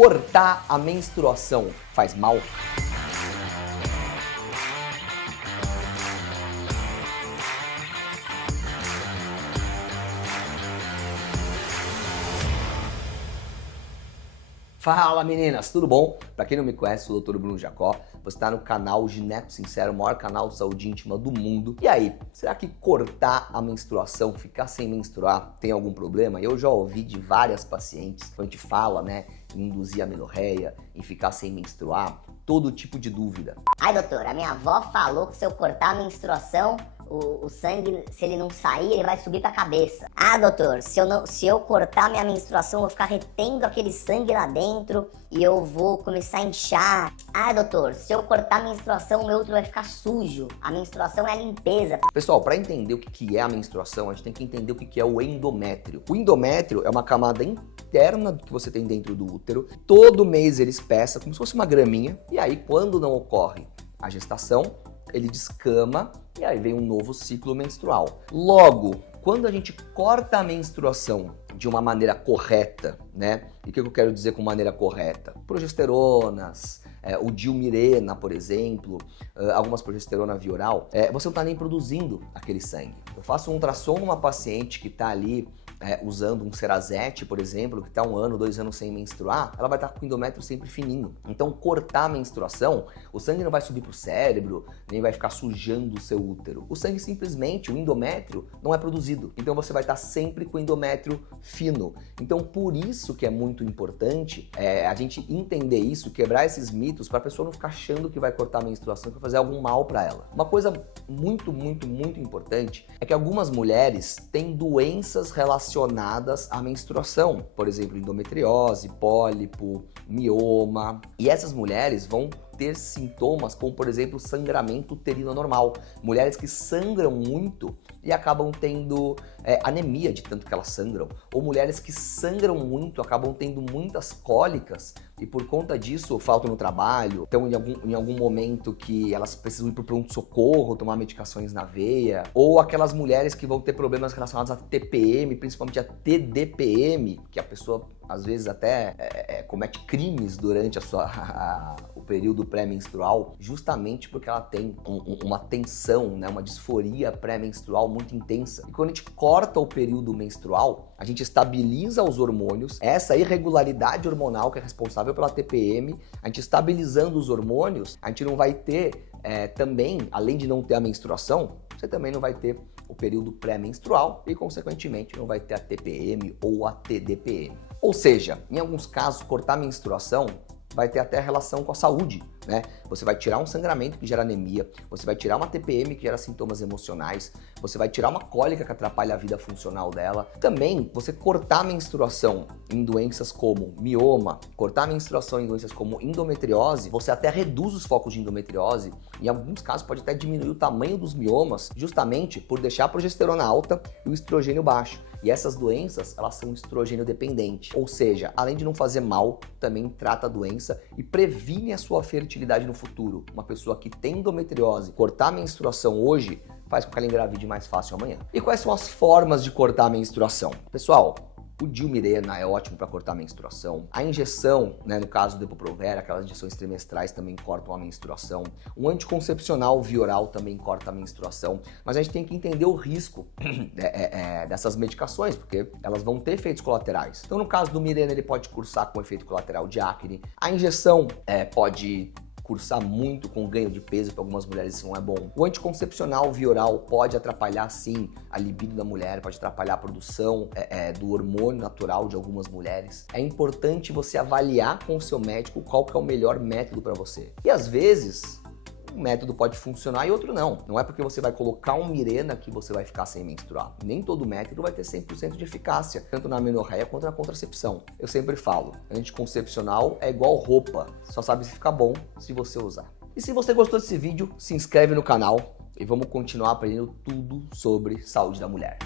Cortar a menstruação faz mal? Fala meninas, tudo bom? Pra quem não me conhece, sou o Dr. Bruno Jacó, você está no canal Gineco Sincero, o maior canal de saúde íntima do mundo. E aí, será que cortar a menstruação, ficar sem menstruar, tem algum problema? Eu já ouvi de várias pacientes, quando a gente fala, em induzir a amenorreia, em ficar sem menstruar, todo tipo de dúvida. Ai, doutor, a minha avó falou que se eu cortar a menstruação, o sangue, se ele não sair, ele vai subir pra cabeça. Ah, doutor, se eu cortar minha menstruação, eu vou ficar retendo aquele sangue lá dentro e eu vou começar a inchar. Ah, doutor, se eu cortar a menstruação, o meu útero vai ficar sujo. A menstruação é a limpeza. Pessoal, para entender o que é a menstruação, a gente tem que entender o que é o endométrio. O endométrio é uma camada interna que você tem dentro do útero. Todo mês ele espessa como se fosse uma graminha. E aí, quando não ocorre a gestação, ele descama e aí vem um novo ciclo menstrual. Logo, quando a gente corta a menstruação de uma maneira correta, E o que eu quero dizer com maneira correta? Progesteronas, o Dilmirena, por exemplo, algumas progesterona via oral, você não está nem produzindo aquele sangue. Eu faço um ultrassom numa paciente que está ali usando um Cerazette, por exemplo, que está 1 ano, 2 anos sem menstruar, ela vai estar com o endométrio sempre fininho. Então, cortar a menstruação, o sangue não vai subir para o cérebro, nem vai ficar sujando o seu útero. O sangue simplesmente, o endométrio, não é produzido. Então, você vai estar sempre com o endométrio fino. Então, por isso que é muito importante a gente entender isso, quebrar esses mitos, para a pessoa não ficar achando que vai cortar a menstruação, que vai fazer algum mal para ela. Uma coisa muito, muito, muito importante é que algumas mulheres têm doenças relacionadas à menstruação, por exemplo, endometriose, pólipo, mioma. E essas mulheres vão ter sintomas como, por exemplo, sangramento uterino anormal. Mulheres que sangram muito e acabam tendo anemia de tanto que elas sangram. Ou mulheres que sangram muito, acabam tendo muitas cólicas e por conta disso faltam no trabalho. Então, em algum momento que elas precisam ir para o pronto-socorro, tomar medicações na veia. Ou aquelas mulheres que vão ter problemas relacionados a TPM, principalmente a TDPM, que a pessoa às vezes até comete crimes durante o período pré-menstrual, justamente porque ela tem uma tensão, uma disforia pré-menstrual muito intensa. E quando a gente corta o período menstrual, a gente estabiliza os hormônios, essa irregularidade hormonal que é responsável pela TPM, a gente estabilizando os hormônios, a gente não vai ter também, além de não ter a menstruação, você também não vai ter o período pré-menstrual e, consequentemente, não vai ter a TPM ou a TDPM. Ou seja, em alguns casos, cortar a menstruação vai ter até relação com a saúde, Você vai tirar um sangramento que gera anemia, você vai tirar uma TPM que gera sintomas emocionais, você vai tirar uma cólica que atrapalha a vida funcional dela. Também, você cortar a menstruação em doenças como mioma, cortar a menstruação em doenças como endometriose, você até reduz os focos de endometriose, em alguns casos pode até diminuir o tamanho dos miomas, justamente por deixar a progesterona alta e o estrogênio baixo. E essas doenças, elas são estrogênio dependente, ou seja, além de não fazer mal, também trata a doença e previne a sua fertilidade no futuro. Uma pessoa que tem endometriose, cortar a menstruação hoje, faz com que ela engravide mais fácil amanhã. E quais são as formas de cortar a menstruação? Pessoal, o Dilmirena é ótimo para cortar a menstruação. A injeção, no caso do Depo-Provera, aquelas injeções trimestrais também cortam a menstruação. Um anticoncepcional via oral também corta a menstruação. Mas a gente tem que entender o risco dessas medicações, porque elas vão ter efeitos colaterais. Então, no caso do Mirena, ele pode cursar com efeito colateral de acne. A injeção pode cursar muito com ganho de peso, para algumas mulheres isso não é bom. O anticoncepcional via oral pode atrapalhar sim a libido da mulher, pode atrapalhar a produção do hormônio natural de algumas mulheres. É importante você avaliar com o seu médico qual que é o melhor método para você. E às vezes, um método pode funcionar e outro não. Não é porque você vai colocar um Mirena que você vai ficar sem menstruar. Nem todo método vai ter 100% de eficácia, tanto na amenorreia quanto na contracepção. Eu sempre falo, anticoncepcional é igual roupa, só sabe se fica bom se você usar. E se você gostou desse vídeo, se inscreve no canal e vamos continuar aprendendo tudo sobre saúde da mulher.